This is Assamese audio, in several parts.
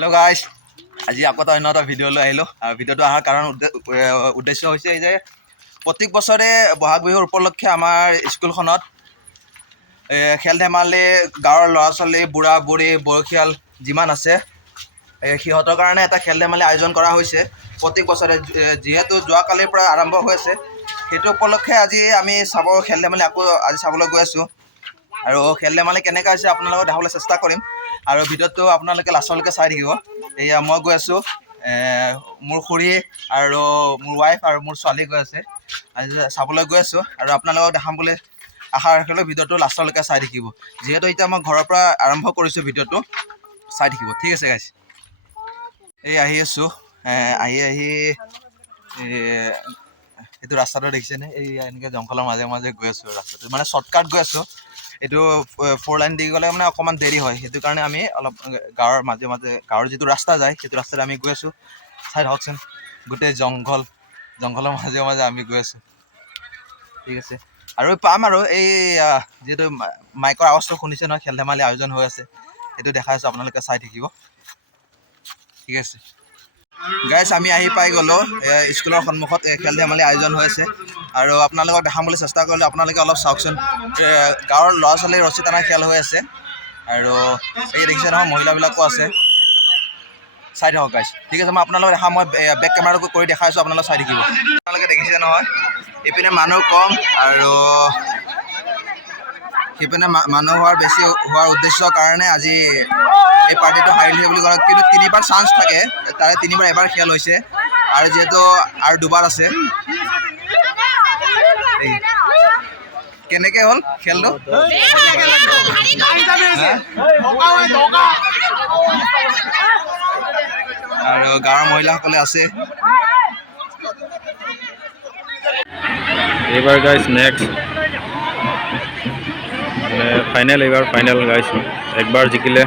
হেল্ল' গাইজ, আজি আকৌ এটা অন্য এটা ভিডিঅ'লৈ আহিলোঁ। ভিডিঅ'টো অহাৰ কাৰণ উদ্দেশ্য হৈছে যে প্ৰত্যেক বছৰে বহাগ বিহুৰ উপলক্ষে আমাৰ স্কুলখনত খেল ধেমালি গাঁৱৰ ল'ৰা ছোৱালী বুঢ়া বুঢ়ী বয়সীয়াল যিমান আছে সিহঁতৰ কাৰণে এটা খেল ধেমালি আয়োজন কৰা হৈছে প্ৰত্যেক বছৰে। যিহেতু যোৱাকালিৰ পৰা আৰম্ভ হৈ আছে, সেইটো উপলক্ষে আজি আমি খেল ধেমালি আকৌ আজি চাবলৈ গৈ আছোঁ। আৰু খেল ধেমালি কেনেকৈ হৈছে আপোনালোকক দেখাবলৈ চেষ্টা কৰিম আৰু ভিডিঅ'টো আপোনালোকে লাষ্টলৈকে চাই থাকিব। এয়া মই গৈ আছোঁ, মোৰ খুৰী আৰু মোৰ ৱাইফ আৰু মোৰ ছোৱালী গৈ আছে। আজি চাবলৈ গৈ আছোঁ আৰু আপোনালোকক দেখাম বুলি আশা ৰাখিলোঁ। ভিডিঅ'টো লাষ্টলৈকে চাই থাকিব। যিহেতু এতিয়া মই ঘৰৰ পৰা আৰম্ভ কৰিছোঁ, ভিডিঅ'টো চাই থাকিব। ঠিক আছে গাইজ, এই আহি আছোঁ। আহি এইটো ৰাস্তাটো দেখিছেনে? এই এনেকৈ জংঘলৰ মাজে মাজে গৈ আছোঁ। ৰাস্তাটো মানে শ্বৰ্টকাট গৈ আছোঁ। এইটো 4 লাইন দি গ'লে মানে অকণমান দেৰি হয়, সেইটো কাৰণে আমি অলপ গাঁৱৰ মাজে মাজে গাঁৱৰ যিটো ৰাস্তা যায় সেইটো ৰাস্তাতে আমি গৈ আছোঁ। চাই থাককচোন, গোটেই জংঘলৰ মাজে মাজে আমি গৈ আছোঁ। ঠিক আছে, আৰু পাম আৰু এই যিহেতু মাইকৰ আৱাজটো শুনিছে নহয়, খেল ধেমালি আয়োজন হৈ আছে, সেইটো দেখাই আছোঁ, আপোনালোকে চাই থাকিব। ঠিক আছে গাইজ, আমি আহি পাই গ'লোঁ স্কুলৰ সন্মুখত। খেল ধেমালি আয়োজন হৈ আছে আৰু আপোনালোকক দেখাবলৈ চেষ্টা কৰিলোঁ। আপোনালোকে অলপ চাওকচোন, গাঁৱৰ ল'ৰা ছোৱালীৰ ৰছী টানা খেল হৈ আছে আৰু এই দেখিছে নহয়, মহিলাবিলাকো আছে। চাই থাকক গাইজ। ঠিক আছে, মই আপোনালোকক দেখাম। মই বেক কেমেৰাটো কৰি দেখাই আছোঁ, আপোনালোকে চাই থাকিব। আপোনালোকে দেখিছে নহয়, ইপিনে মানুহ কম আৰু সিপিনে মানুহ বেছি হোৱাৰ উদ্দেশ্যৰ কাৰণে আজি এই পাৰ্টিটো হাৰিলে বুলি ক'লে। কিন্তু 3বাৰ চান্স থাকে, তাৰে 3বাৰ এবাৰ খেল হৈছে আৰু যিহেতু আৰু 2বাৰ আছে। কেনেকৈ হ'ল খেলটো? আৰু গাঁৱৰ মহিলাসকলে আছে। এইবাৰ গাইজ নেক্সট ফাইনেল, এইবাৰ ফাইনেল গাইজ। একবাৰ জিকিলে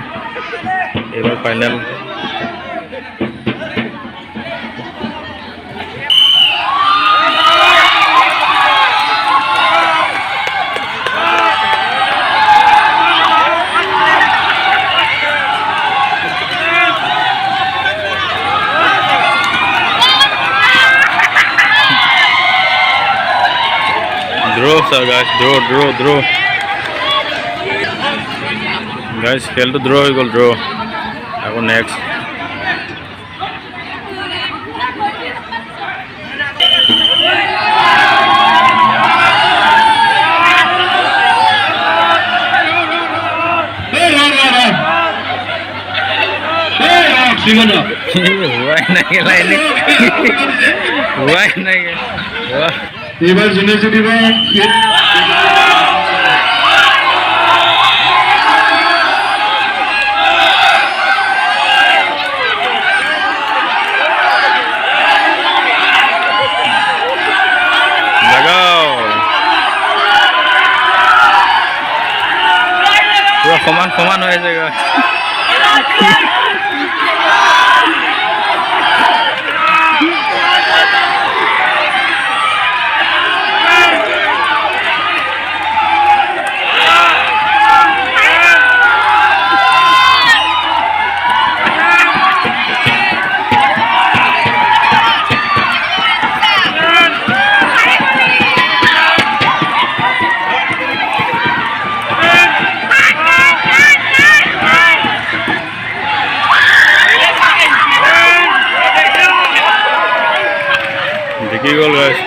এইবাৰ final. Draw, sir, guys. Draw. Guys, খেল তো draw হৈ গ'ল, draw. আকৌ next. हुआ ही नहीं এবার জুনে যদি পুৰা সমান হৈ আছে। কি গ'ল গাইজ।